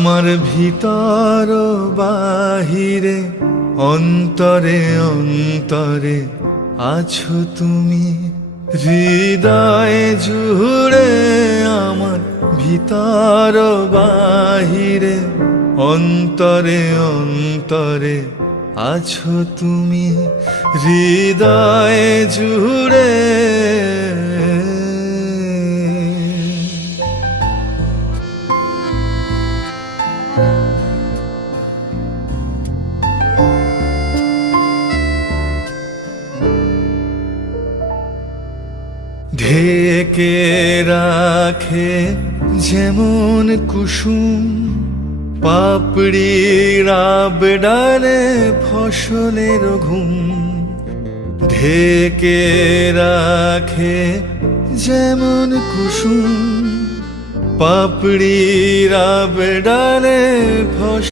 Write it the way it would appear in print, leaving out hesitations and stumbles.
আমার ভিতর বাহিরে অন্তরে অন্তরে আছো তুমি, হৃদয়ে জুড়ে আমার ভিতর বাহিরে অন্তরে অন্তরে আছো তুমি, হৃদয়ে জুড়ে। ঢেকে রাখে যেমন কুসুম পাপড়ি রাবডালে ফসলের ঘুম, ঢেকে রাখে যেমন কুসুম পাপড়ি রাবডালে ফসল।